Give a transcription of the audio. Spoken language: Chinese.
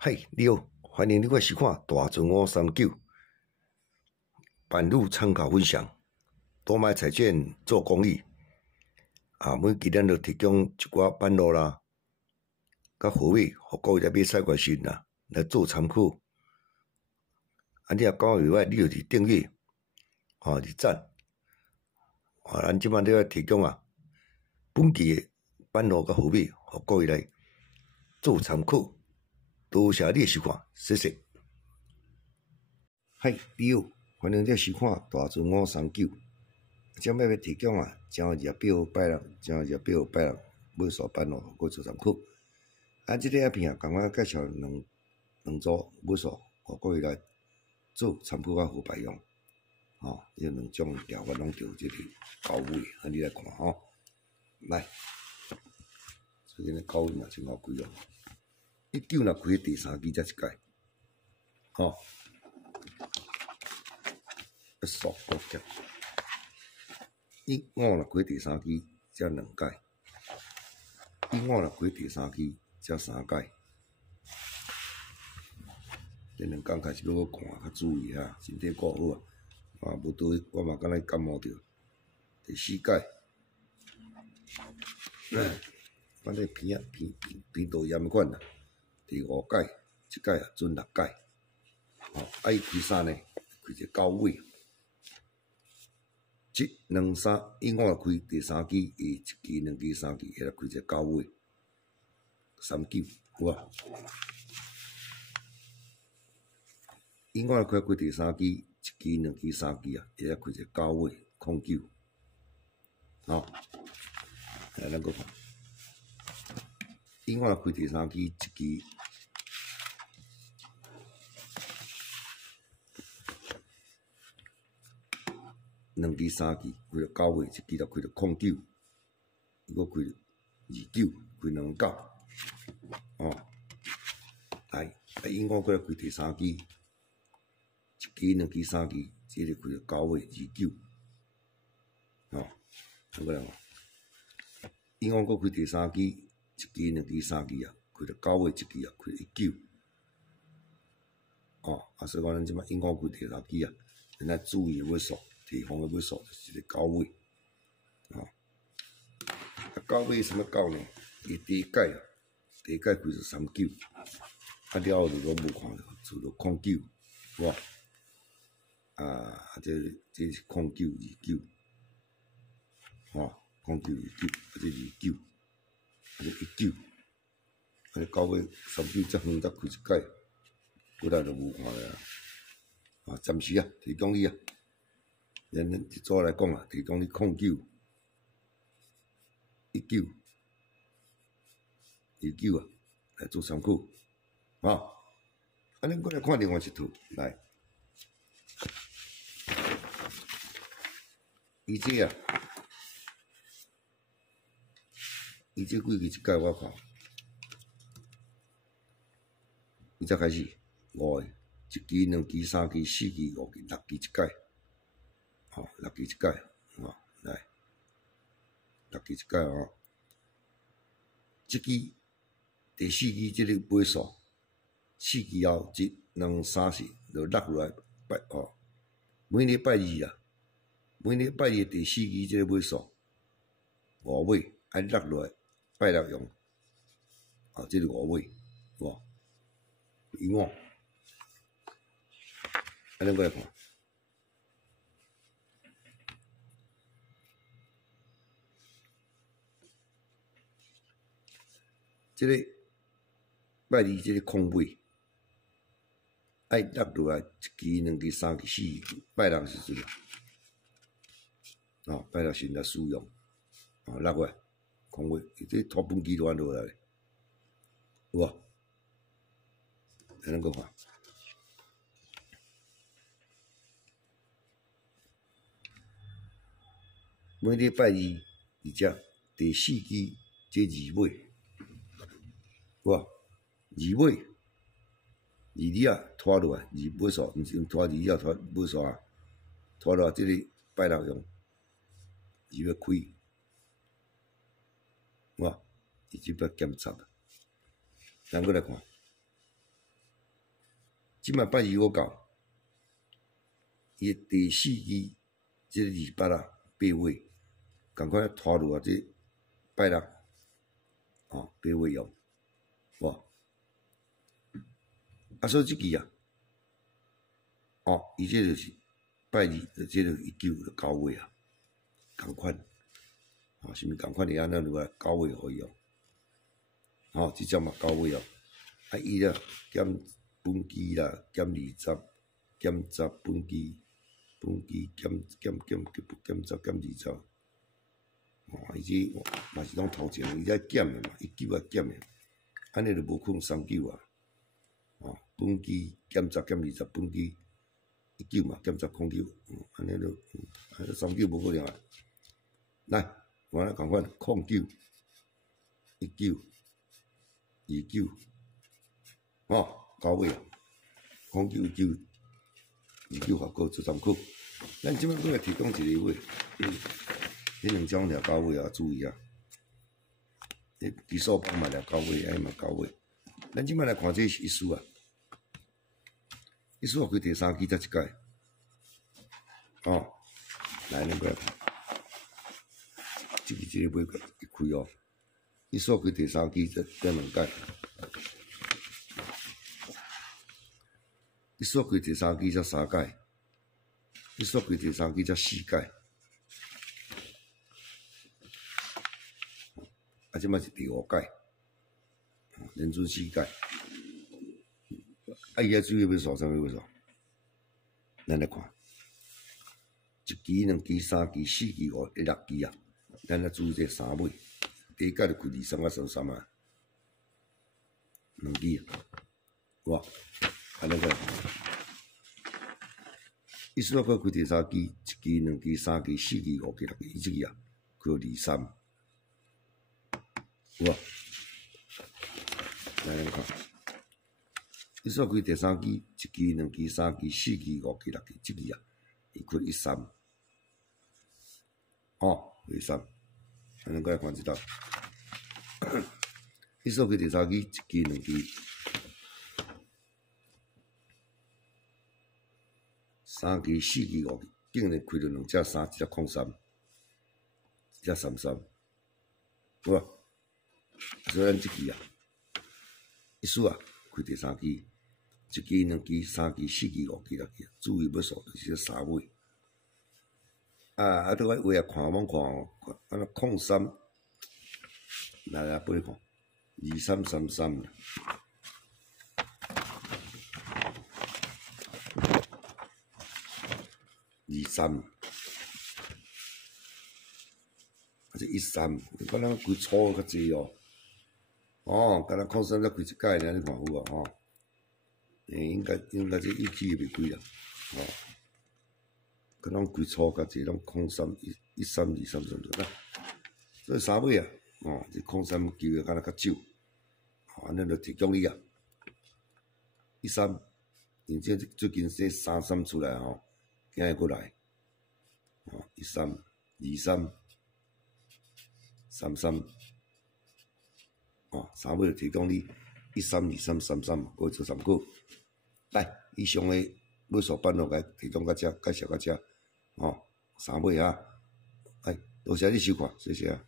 嗨，你好，欢迎你来收看大船539版路参考分享。多买彩券做公益每期咱就提供一寡版路啦，甲货尾，互各位来买赛怪新啦，来做参考。你若讲袂歹，你就是订阅，是赞。咱即摆咧提供本期的版路甲货尾，互各位来做参考。多谢你的收看，谢谢。嗨，你好，欢迎你收看大船539。今摆要提供正月8号拜六，买数版路，互做参考。即个影片共我介绍两组买数，互各位来做参考甲好白用。这两种条法拢着即个高位，你来看来，最近的高位嘛真好贵哦。19若开第3期才一届，数国家15若开第3期才2届，15若开第3期才3届。这2工开始要我看，较注意身体顾好无对，我嘛敢若感冒着。第4届，反正鼻窦炎管第5届，即届准6届。伊开啥呢？开一个高位。1、2、3，15若开第3期，1期、2期、3期，来开一个高位。39，有无？15若开第3期。1期、2期、3期会开一个高位09，来咱搁看，15开第3期1期，2期、3期开到高位，1期就开到09，又搁开29，开29，来，15过来开第3期。1期、2期、3期，这个开到高位29，咱过来看，15搁开第3期，1期、2期、3期开到高位，1期开到19，所以讲咱即摆15开第3期咱要注意的尾数，提防的尾数就是一个高位，高位什么高呢？伊第一届开到39，了后就拢无看到，除了09，有无？这是0929，0929，这29，这19，高位39这远才开一届，过来就无看了暂时提供你咱一组来讲提供你09、19、29来做参考，咱过来看另外一图来。伊这几个一届我看，伊才开始5个，1期、2期、3期、4期、5期、6期一届，6期一届，来，6期一届这期第4期这个尾数，4期后1、2、3、4就落落来每礼拜二每礼拜二第4期这个尾数5尾，落落来拜六用，这是5尾，有无？15，咱过来看，这个拜二这个空尾，落落来1期、2期、3期、4期，拜六时阵拜六先来使用，6月空位，这土本期都落来，有无？咱搁看，每礼拜二只第4期这2尾，有无？2尾，2日拖落来，2尾数，毋是拖2日拖尾数拖落来这个拜六用，2月开。伊即摆检查咱过来看，即摆拜二我到，伊第四期即个28啊8月，赶快拖落啊！即拜六8月用，哇！啊，所以即期啊，伊即就是拜二，即个19就9月啊，共款，啥物共款的安尼落来9月互伊用，即只嘛9月哦，啊伊啦减本期啦，减20，减10本期减10减20，伊即嘛是拢头前，伊在减的嘛，伊9啊减的，安尼就无可能39啊，本期减10减20，本期19嘛减10空9，安尼就39无可能啊。来，我来共款09、19、29，9月啊，09、19、29法国13课，咱即摆过来提供一个话，迄两种了9月啊，注意啊，基础班嘛了9月，嘛9月，咱即摆来看这是意思啊。意思开第3期才一届，来咱过来看，即个尾一开哦，意思开第3期才2届，意思开第3期才3届，意思开第3期才4届，即摆是第5届，连准4届。伊遐主要要数啥物要数？咱来看，1期、2期、3期、4期、5期、6期啊，咱来注意这3尾，第一届就开23啊33啊，2期啊，哇，安尼个，意思讲开第3期，1期、2期、3期、4期、5期、6期，伊即期啊，开23，哇，来咱看。伊说开第3期、1期、2期、3期、4期、5期、6期，即期啊，伊开13，13，咱能过来看一道。伊说开第3期、1期、2期、3期、4期、5期，竟然开了2只3，一只03，一只33，哇！所以咱即期啊，意思啊，开第3期。1期、2期、3期、4期、5期、6期，注意要数就是3尾。拄个话啊，看罔看哦？安尼03，来背看2333啦。23，还是13？敢若开粗较济哦。敢若03才开一届呢，你看有无？应该这1期未开啦，可能开粗较济，拢03、13、23、33啦。所以3尾啊，这03球的敢若较少，安尼就提供你啊。13，而且最近这33出来今日过来，13、23、33，3尾就提供你13、23、33，各做参考。来，以上的尾数班落来提供到这，介绍到这，3尾啊，多谢你收看，谢谢啊。